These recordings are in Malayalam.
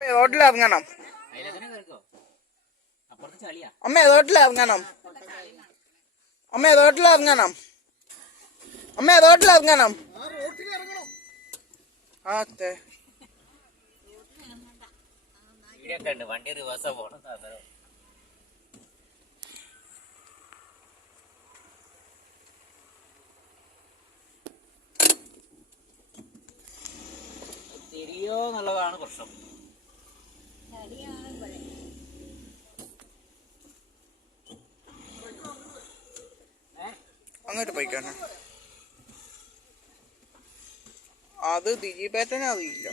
റോട്ടിലിറങ്ങണം. അമ്മേ റോട്ടിലിറങ്ങണം. അമ്മേ റോട്ടിലിറങ്ങണം. അമ്മേ റോട്ടിലിറങ്ങണം. അതെ വണ്ടി റിവേഴ്സാ പോണം. തിരിയോ എന്നുള്ളതാണ് പ്രശ്നം. അങ്ങോട്ട് പോയിക്കാണ്. അത് ദിജീപേട്ടനെ അറിയില്ല.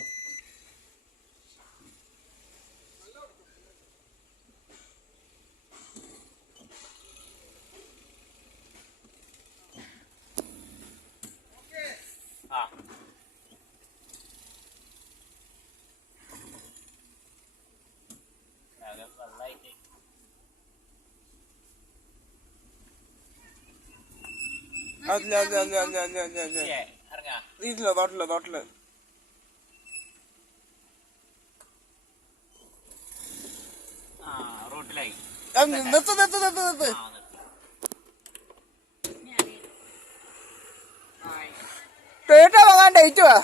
തോട്ടില് റോട്ടിലായി ടേറ്റാ വാങ്ങാൻ ഡേറ്റ് വാ.